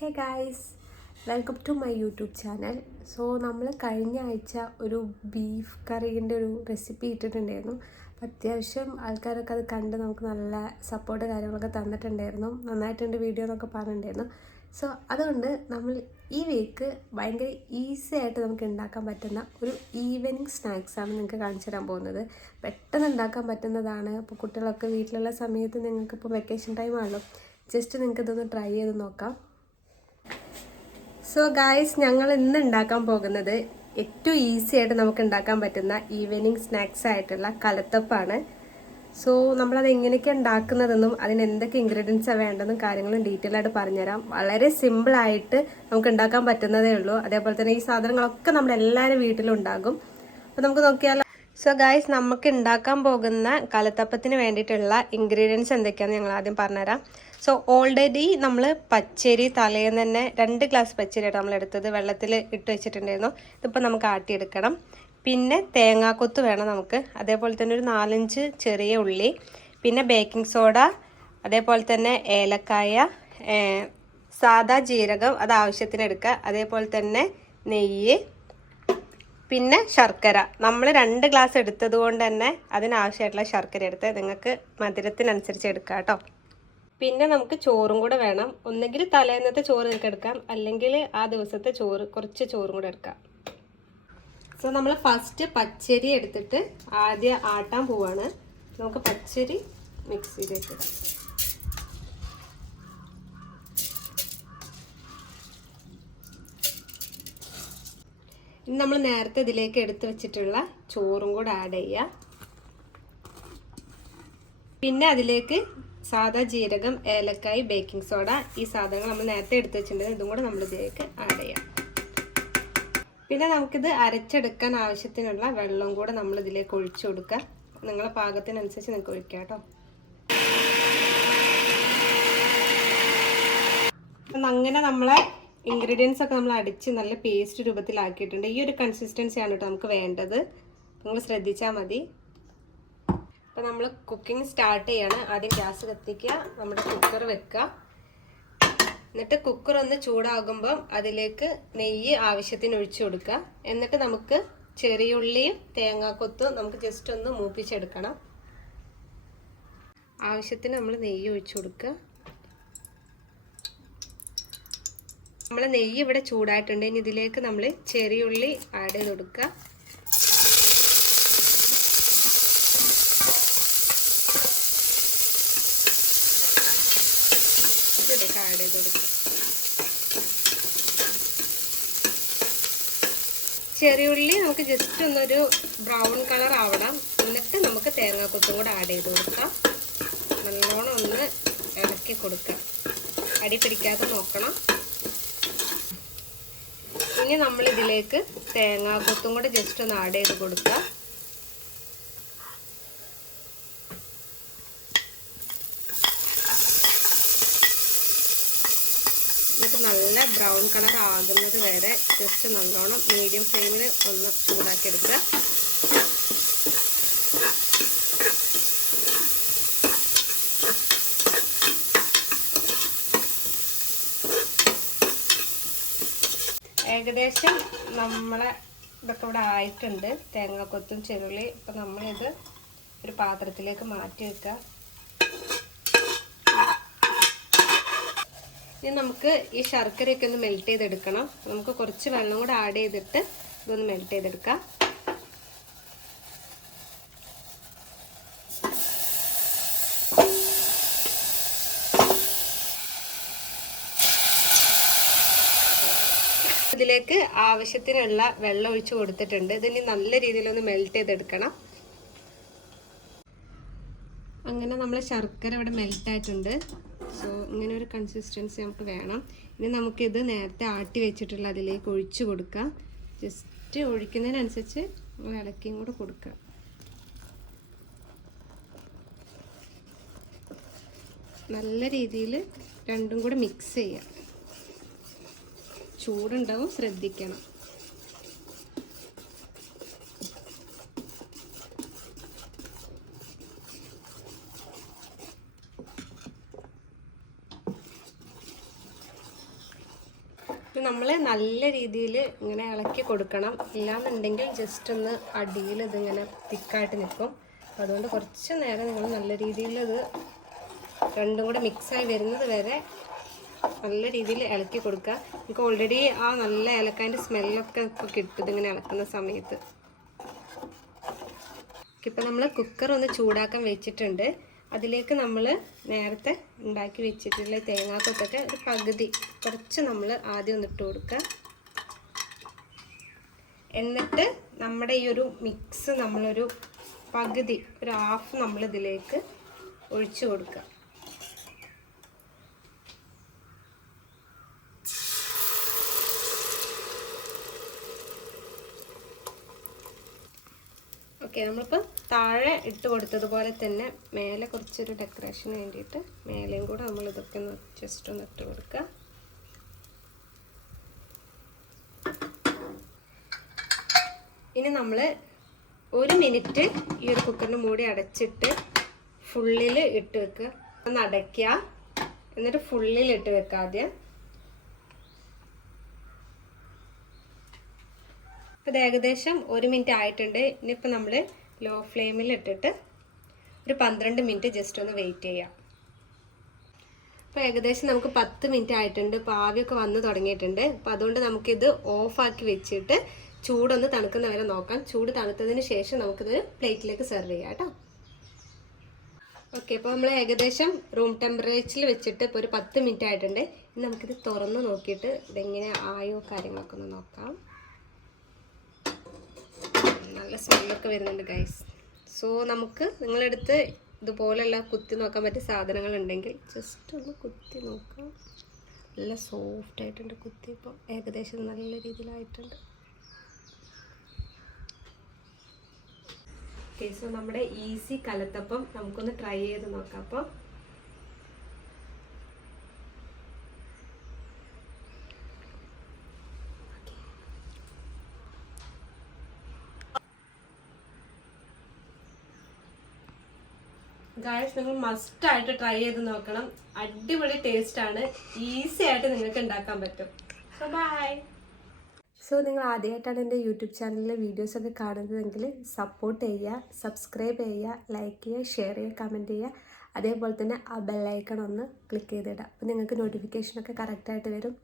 Hey guys, welcome to my YouTube channel. So നമ്മൾ കഴിഞ്ഞ ആഴ്ച ഒരു ബീഫ് കറീൻ്റെ ഒരു റെസിപ്പി ഇട്ടിട്ടുണ്ടായിരുന്നു. അപ്പോൾ അത്യാവശ്യം ആൾക്കാരൊക്കെ അത് കണ്ട് നമുക്ക് നല്ല സപ്പോർട്ട് കാര്യങ്ങളൊക്കെ തന്നിട്ടുണ്ടായിരുന്നു. നന്നായിട്ടുണ്ട് വീഡിയോ എന്നൊക്കെ പറഞ്ഞിട്ടുണ്ടായിരുന്നു. സോ അതുകൊണ്ട് നമ്മൾ ഈ വീക്ക് ഭയങ്കര ഈസി ആയിട്ട് നമുക്ക് ഉണ്ടാക്കാൻ പറ്റുന്ന ഒരു ഈവനിങ് സ്നാക്സാണ് നിങ്ങൾക്ക് കാണിച്ചു തരാൻ പോകുന്നത്. പെട്ടെന്ന് ഉണ്ടാക്കാൻ പറ്റുന്നതാണ്. അപ്പോൾ കുട്ടികളൊക്കെ വീട്ടിലുള്ള സമയത്ത് നിങ്ങൾക്കിപ്പോൾ വെക്കേഷൻ ടൈം ആണല്ലോ, ജസ്റ്റ് നിങ്ങൾക്ക് ഇതൊന്ന് ട്രൈ ചെയ്ത് നോക്കാം. സോ ഗായ്സ്, ഞങ്ങൾ ഇന്ന് ഉണ്ടാക്കാൻ പോകുന്നത് ഏറ്റവും ഈസി ആയിട്ട് നമുക്ക് ഉണ്ടാക്കാൻ പറ്റുന്ന ഈവനിങ് സ്നാക്സ് ആയിട്ടുള്ള കലത്തപ്പാണ്. സോ നമ്മളത് എങ്ങനെയൊക്കെ ഉണ്ടാക്കുന്നതെന്നും അതിന് എന്തൊക്കെ ഇൻഗ്രീഡിയൻസാണ് വേണ്ടതെന്നും കാര്യങ്ങളും ഡീറ്റെയിൽ ആയിട്ട് പറഞ്ഞുതരാം. വളരെ സിമ്പിളായിട്ട് നമുക്ക് ഉണ്ടാക്കാൻ പറ്റുന്നതേ ഉള്ളൂ. അതേപോലെ തന്നെ ഈ സാധനങ്ങളൊക്കെ നമ്മുടെ എല്ലാവരും വീട്ടിലും ഉണ്ടാകും. അപ്പോൾ നമുക്ക് നോക്കിയാലോ. സോ ഗായ്സ്, നമുക്ക് ഉണ്ടാക്കാൻ പോകുന്ന കലത്തപ്പത്തിന് വേണ്ടിയിട്ടുള്ള ഇൻഗ്രീഡിയൻസ് എന്തൊക്കെയാണെന്ന് ഞങ്ങൾ ആദ്യം പറഞ്ഞുതരാം. സോ ഓൾറെഡി നമ്മൾ പച്ചരി തലേന്ന് തന്നെ 2 ഗ്ലാസ് പച്ചരിയായിട്ട് നമ്മൾ എടുത്തത് വെള്ളത്തിൽ ഇട്ട് വെച്ചിട്ടുണ്ടായിരുന്നു. ഇതിപ്പോൾ നമുക്ക് ആട്ടിയെടുക്കണം. പിന്നെ തേങ്ങാക്കൊത്ത് വേണം നമുക്ക്. അതേപോലെ തന്നെ ഒരു 4-5 ചെറിയ ഉള്ളി, പിന്നെ ബേക്കിംഗ് സോഡ, അതേപോലെ തന്നെ ഏലക്കായ, സാദാ ജീരകം അത് ആവശ്യത്തിന് എടുക്കുക. അതേപോലെ തന്നെ നെയ്യ്, പിന്നെ ശർക്കര. നമ്മൾ 2 ഗ്ലാസ് എടുത്തത് കൊണ്ട് തന്നെ അതിനാവശ്യമായിട്ടുള്ള ശർക്കര എടുത്ത് നിങ്ങൾക്ക് മധുരത്തിനനുസരിച്ച് എടുക്കാം കേട്ടോ. പിന്നെ നമുക്ക് ചോറും കൂടെ വേണം. ഒന്നുകിൽ തലേന്നത്തെ ചോറ് നിങ്ങൾക്ക് എടുക്കാം, അല്ലെങ്കിൽ ആ ദിവസത്തെ ചോറ് കുറച്ച് ചോറും കൂടെ എടുക്കാം. സോ നമ്മൾ ഫസ്റ്റ് പച്ചരി എടുത്തിട്ട് ആദ്യം ആട്ടാൻ പോവാണ്. നമുക്ക് പച്ചരി മിക്സിയിലേക്ക് ഇടാം. ഇനി നമ്മൾ നേരത്തെ ഇതിലേക്ക് എടുത്ത് വെച്ചിട്ടുള്ള ചോറും കൂടെ ആഡ് ചെയ്യുക. പിന്നെ അതിലേക്ക് സാദാ ജീരകം, ഏലക്കായ്, ബേക്കിംഗ് സോഡ, ഈ സാധനങ്ങൾ നമ്മൾ നേരത്തെ എടുത്ത് വെച്ചിട്ടുണ്ടെങ്കിൽ ഇതും കൂടെ നമ്മൾ ഇതിലേക്ക് ആഡ് ചെയ്യാം. പിന്നെ നമുക്കിത് അരച്ചെടുക്കാൻ ആവശ്യത്തിനുള്ള വെള്ളം കൂടെ നമ്മൾ ഇതിലേക്ക് ഒഴിച്ചു കൊടുക്കുക. നിങ്ങളുടെ പാകത്തിനനുസരിച്ച് നിങ്ങൾക്ക് ഒഴിക്കാം കേട്ടോ. അങ്ങനെ നമ്മളെ ഇൻഗ്രീഡിയൻസ് ഒക്കെ നമ്മൾ അടിച്ച് നല്ല പേസ്റ്റ് രൂപത്തിലാക്കിയിട്ടുണ്ട്. ഈ ഒരു കൺസിസ്റ്റൻസിയാണ് കേട്ടോ നമുക്ക് വേണ്ടത്. നിങ്ങൾ ശ്രദ്ധിച്ചാൽ മതി. അപ്പോൾ നമ്മൾ കുക്കിംഗ് സ്റ്റാർട്ട് ചെയ്യാണ്. ആദ്യം ഗ്യാസ് കത്തിക്കുക, നമ്മുടെ കുക്കർ വെക്കുക. എന്നിട്ട് കുക്കർ ഒന്ന് ചൂടാകുമ്പം അതിലേക്ക് നെയ്യ് ആവശ്യത്തിന് ഒഴിച്ചു കൊടുക്കുക. എന്നിട്ട് നമുക്ക് ചെറിയ ഉള്ളിയും തേങ്ങാക്കൊത്തും നമുക്ക് ജസ്റ്റ് ഒന്ന് മൂപ്പിച്ചെടുക്കണം. ആവശ്യത്തിന് നമ്മൾ നെയ്യ് ഒഴിച്ചു കൊടുക്കുക. നമ്മൾ നെയ്യ് ഇവിടെ ചൂടായിട്ടുണ്ട്. ഇനി ഇതിലേക്ക് നമ്മൾ ചെറിയ ഉള്ളി ആഡ് ചെയ്ത് കൊടുക്കുക. ആഡ് ചെയ്ത് കൊടുക്കുക. ചെറിയ ഉള്ളി നമുക്ക് ജസ്റ്റ് ഒന്നൊരു ബ്രൗൺ കളർ ആവണം. എന്നിട്ട് നമുക്ക് തേങ്ങാക്കൊത്തും കൂടെ ആഡ് ചെയ്ത് കൊടുക്കാം. നല്ലോണം ഒന്ന് ഇളക്കി കൊടുക്കാം. അടി പിടിക്കാതെ നോക്കണം. ഇനി നമ്മൾ ഇതിലേക്ക് തേങ്ങാക്കൊത്തും കൂടെ ജസ്റ്റ് ഒന്ന് ആഡ് ചെയ്ത് കൊടുക്കുക. നല്ല ബ്രൗൺ കളർ ആകുന്നത് വരെ ജസ്റ്റ് നല്ലോണം മീഡിയം ഫ്ലെയിമിൽ ഒന്ന് ചൂടാക്കി എടുക്കുക. ഏകദേശം നമ്മളെ ഇതൊക്കെ ഇവിടെ ആയിട്ടുണ്ട്, തേങ്ങാക്കൊത്തും ചെറുള്ളി. അപ്പോൾ നമ്മളിത് ഒരു പാത്രത്തിലേക്ക് മാറ്റി വെക്കുക. ഇനി നമുക്ക് ഈ ശർക്കരയൊക്കെ ഒന്ന് മെൽറ്റ് ചെയ്തെടുക്കണം. നമുക്ക് കുറച്ച് വെള്ളം കൂടെ ആഡ് ചെയ്തിട്ട് ഇതൊന്ന് മെൽറ്റ് ചെയ്തെടുക്കാം. ഇതിലേക്ക് ആവശ്യത്തിനുള്ള വെള്ളം ഒഴിച്ച് കൊടുത്തിട്ടുണ്ട്. ഇതിനി നല്ല രീതിയിലൊന്ന് മെൽറ്റ് ചെയ്തെടുക്കണം. അങ്ങനെ നമ്മളെ ശർക്കര ഇവിടെ മെൽറ്റായിട്ടുണ്ട്. സോ ഇങ്ങനെ ഒരു കൺസിസ്റ്റൻസി നമുക്ക് വേണം. ഇനി നമുക്കിത് നേരത്തെ ആട്ടി വെച്ചിട്ടുള്ള അതിലേക്ക് ഒഴിച്ചു കൊടുക്കാം. ജസ്റ്റ് ഒഴിക്കുന്നതിനനുസരിച്ച് നമ്മൾ ഇളക്കിയും കൂടെ കൊടുക്കുക. നല്ല രീതിയിൽ രണ്ടും കൂടെ മിക്സ് ചെയ്യുക. ചൂടുണ്ടാവും, ശ്രദ്ധിക്കണം. നമ്മൾ നല്ല രീതിയിൽ ഇങ്ങനെ ഇളക്കി കൊടുക്കണം. ഇല്ലാന്നുണ്ടെങ്കിൽ ജസ്റ്റ് ഒന്ന് അടിയിൽ ഇതിങ്ങനെ തിക്കായിട്ട് നിൽക്കും. അപ്പോൾ അതുകൊണ്ട് കുറച്ച് നേരം നിങ്ങൾ നല്ല രീതിയിൽ ഇത് രണ്ടും കൂടെ മിക്സായി വരുന്നത് വരെ നല്ല രീതിയിൽ ഇളക്കി കൊടുക്കുക. നമുക്ക് ഓൾറെഡി ആ നല്ല ഏലക്കാൻ്റെ സ്മെല്ലൊക്കെ ഇപ്പോൾ കിട്ടും ഇതിങ്ങനെ ഇളക്കുന്ന സമയത്ത്. ഇപ്പം നമ്മൾ കുക്കർ ഒന്ന് ചൂടാക്കാൻ വെച്ചിട്ടുണ്ട്. അതിലേക്ക് നമ്മൾ നേരത്തെ ഉണ്ടാക്കി വെച്ചിട്ടുള്ള തേങ്ങാക്കൊത്തൊക്കെ ഒരു പകുതി കുറച്ച് നമ്മൾ ആദ്യം ഒന്ന് ഇട്ട് കൊടുക്കുക. എന്നിട്ട് നമ്മുടെ ഈ ഒരു മിക്സ് നമ്മളൊരു പകുതി ഒരു ഹാഫ് നമ്മളിതിലേക്ക് ഒഴിച്ചു കൊടുക്കുക. ഓക്കെ, നമ്മളിപ്പോൾ താഴെ ഇട്ട് കൊടുത്തതുപോലെ തന്നെ മേലെ കുറച്ചൊരു ഡെക്കറേഷന് വേണ്ടിയിട്ട് മേലെയും കൂടെ നമ്മൾ ഇതൊക്കെ ഒന്ന് ജസ്റ്റ് ഒന്ന് ഇട്ട് കൊടുക്കുക. ഇനി നമ്മൾ 1 മിനിറ്റ് ഈ ഒരു കുക്കറിന് മൂടി അടച്ചിട്ട് ഫുള്ളിൽ ഇട്ട് വെക്കുക. ഒന്ന് അടയ്ക്കുക, എന്നിട്ട് ഫുള്ളിൽ ഇട്ട് വെക്കുക ആദ്യം. അപ്പോൾ ഇത് ഏകദേശം 1 മിനിറ്റ് ആയിട്ടുണ്ട്. ഇനിയിപ്പോൾ നമ്മൾ ലോ ഫ്ലെയിമിൽ ഇട്ടിട്ട് ഒരു 12 മിനിറ്റ് ജസ്റ്റ് ഒന്ന് വെയിറ്റ് ചെയ്യാം. അപ്പോൾ ഏകദേശം നമുക്ക് 10 മിനിറ്റ് ആയിട്ടുണ്ട്. ഇപ്പോൾ ആവിയൊക്കെ വന്ന് തുടങ്ങിയിട്ടുണ്ട്. അപ്പോൾ അതുകൊണ്ട് നമുക്കിത് ഓഫാക്കി വെച്ചിട്ട് ചൂടൊന്ന് തണുക്കുന്ന വരെ നോക്കാം. ചൂട് തണുത്തതിന് ശേഷം നമുക്കിത് പ്ലേറ്റിലേക്ക് സെർവ് ചെയ്യാം കേട്ടോ. ഓക്കെ, അപ്പോൾ നമ്മൾ ഏകദേശം റൂം ടെമ്പറേച്ചറിൽ വെച്ചിട്ട് ഇപ്പോൾ ഒരു 10 മിനിറ്റ് ആയിട്ടുണ്ട്. ഇനി നമുക്കിത് തുറന്ന് നോക്കിയിട്ട് ഇതെങ്ങനെ ആയോ കാര്യങ്ങളൊക്കെ ഒന്ന് നോക്കാം. നല്ല സ്മെല്ലൊക്കെ വരുന്നുണ്ട് ഗൈസ്. സോ നമുക്ക് നിങ്ങളടുത്ത് ഇതുപോലെയുള്ള കുത്തി നോക്കാൻ പറ്റിയ സാധനങ്ങളുണ്ടെങ്കിൽ ജസ്റ്റ് ഒന്ന് കുത്തി നോക്കാം. നല്ല സോഫ്റ്റ് ആയിട്ടുണ്ട് കുത്തി. ഇപ്പോൾ ഏകദേശം നല്ല രീതിയിലായിട്ടുണ്ട്. ഓക്കെ, സോ നമ്മുടെ ഈസി കലത്തപ്പം നമുക്കൊന്ന് ട്രൈ ചെയ്ത് നോക്കാം. അപ്പോൾ ഗായ്സ്, നിങ്ങൾ മസ്റ്റായിട്ട് ട്രൈ ചെയ്ത് നോക്കണം. അടിപൊളി ടേസ്റ്റാണ്. ഈസി ആയിട്ട് നിങ്ങൾക്ക് ഉണ്ടാക്കാൻ പറ്റും. So by. സോ നിങ്ങൾ ആദ്യമായിട്ടാണ് എൻ്റെ യൂട്യൂബ് ചാനലിലെ വീഡിയോസൊക്കെ കാണുന്നതെങ്കിൽ സപ്പോർട്ട് ചെയ്യുക, സബ്സ്ക്രൈബ് ചെയ്യുക, ലൈക്ക് ചെയ്യുക, ഷെയർ ചെയ്യുക, കമൻറ്റ് ചെയ്യുക. അതേപോലെ തന്നെ ആ ബെല്ലൈക്കൺ ഒന്ന് ക്ലിക്ക് ചെയ്തിടുക. അപ്പോൾ നിങ്ങൾക്ക് നോട്ടിഫിക്കേഷനൊക്കെ കറക്റ്റായിട്ട് വരും.